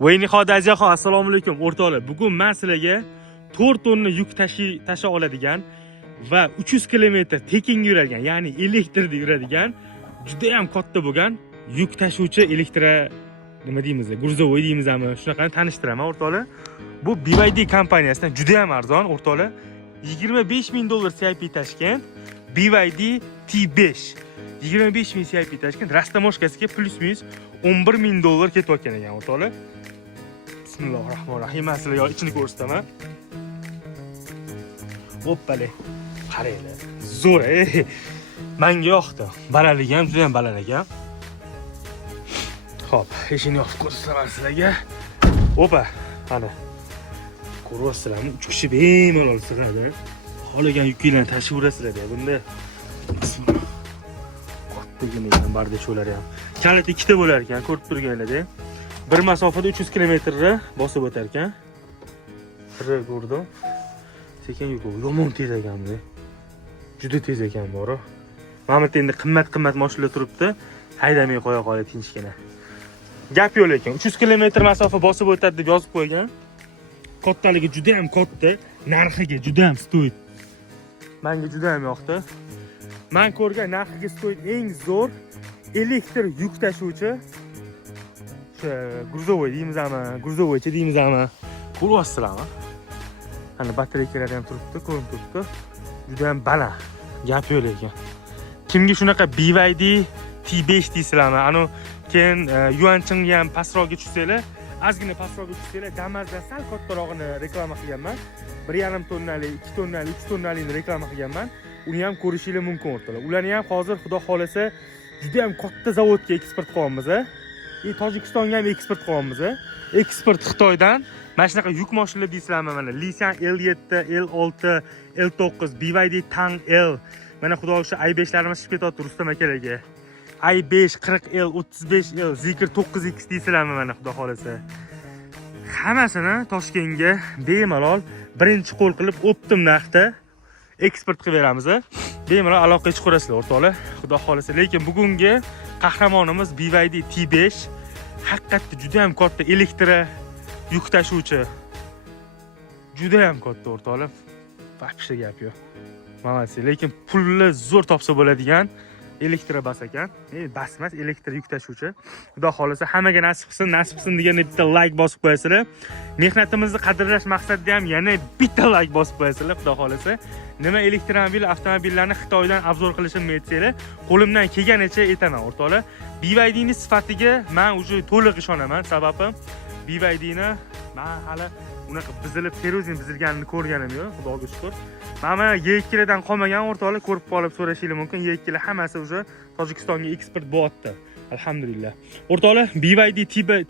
Voy nihoyat azizaxon, assalomu alaykum o'rtoqlar. Bugun men sizlarga 4 tonna yuk tasha oladigan va 300 km tekinga yuradigan, ya'ni elektrda yuradigan, juda ham katta bo'lgan yuk tashuvchi nima deymiz, gruzovoy deymizmi, shunaqani tanishtiraman o'rtoqlar. Bu BYD kompaniyasidan juda ham arzon o'rtoqlar. $25,000 CIP Tashkent BYD T5. 25,000 CIP Tashkent rastamoshkasiga plus-minus $11,000 ketayotgan ekan o'rtoqlar. Bismillahirrohmanirrohim. Men sizlarga ichini ko'rsataman. Hoppale. Qaranglar. Zo'r, menga yoqdi. Balandligi ham juda ham baland ekan. Xo'p, eshikni yopib ko'rsataman sizlarga. Opa, mana. Ko'ryapsizlarmi? 3 kishi bemalol sig'adi. Xohlagan yukinglarni tashib yurasizlar bunda. Kattagina ekan bardachlar ham. Kalit ikkita bo'lar ekan, ko'rib turganinglardek. Bir masofada 300 kilometrni bosib o'tar ekan. Bir ko'rdim. Sekin yuk yomon tez ekan bu. Juda tez ekan bor. Mana bu endi qimmat mashinalar turibdi. Haydamay qo'ya qoladi tinchgina. Gap yo'q lekin 300 kilometr masofa bosib o'tadi deb yozib qo'ygan. Kattaligi juda ham katta, narxiga juda ham stoyt. Menga juda ham yoqdi. Men ko'rgan narxiga stoyt eng zo'r elektr yuk tashuvchi gruzovoy deymizmi, ko'ryapsizlarmi? Ana batareykalari ham turibdi, ko'rinib turibdi. Juda ham baland. Gap yo'q lekin. Kimga shunaqa BYD T5 deysizlarmi? Ani keyin yuanchingga ham pastroqga tushsanglar, ozgina pastroqga tushsanglar, Damazda sal kattarog'ini reklama qilganman. 1,5 tonnalik, 2 tonnalik, 3 tonnalikni reklama qilganman. Uni ham ko'rishingiz mumkin o'rtoqlar. Ularni ham hozir xudo xolasa juda ham katta zavodga eksport qilyapmiz. Tojikistonga ham eksport qilyapmiz. Eksport Xitoydan mana shunaqa yuk mashinalar deysizlarmi? Mana Lisan L7, L6, L9, BYD Tang L. Mana xudo o'sha i5larimiz chiqib ketyapti Rustam akalarga. i5 40L, 35L, Zikr 9X deysizlarmi mana xudo xolasa. Hammasini Toshkentga bemalol birinchi qo'l qilib optim narxda eksport qilib beramiz. Bemalol aloqaga chiqarasizlar o'rtoqlar, xudo xolasa. Lekin bugungi qahramonimiz BYD T5 haqiqatda juda ham katta elektr yuk tashuvchi. Juda ham katta o'rtoqlar. Vaqtda gap yo'q. Mamasi, lekin pulni zo'r topsa bo'ladigan elektr bas ekan. Bas emas, elektr yuk tashuvchi. Xudo xolasa hammaga nasib qilsin degan bitta like bosib qo'yasizlar. Mehnatimizni qadrlash maqsadida ham yana bitta like bosib qo'yasizlar, xudo xolasa. Nima elektromobil, avtomobillarni Xitoydan obzor qilishimni aytsanglar, qo'limdan kelganicha aytaman o'rtoqlar. BYDning sifatiga men уже to'liq ishonaman, sababi BYDni men hali unaqa bizilganini ko'rganim yo'q, xudoga shukr. Mana Y2dan qolmagan o'rtoqlar, ko'rib qolib so'rashingiz mumkin. Y2lar hammasi уже Tojikistonga eksport bo'lyapti. Alhamdulillah. O'rtoqlar, BYD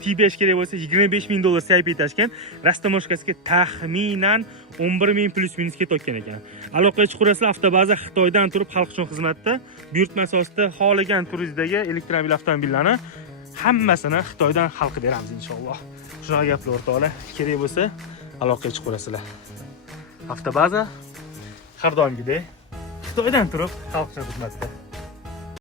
T5 kerak bo'lsa $25,000 CIP Tashkent rastamoshkasiga taxminan 11,000 plus-minus ketayotgan ekan. Aloqaga chiqarasizlar, avtobaza Xitoydan turib xalq uchun xizmatda buyurtma asosida xohlagan turingizdagi elektromobil avtomobillarni hammasini Xitoydan xalq beramiz inshaalloh. Shunaqa gaplar o'rtoqlar, kerak bo'lsa aloqaga chiqarasizlar. Avtobaza har doimgidek Xitoydan turib xalq uchun xizmatda.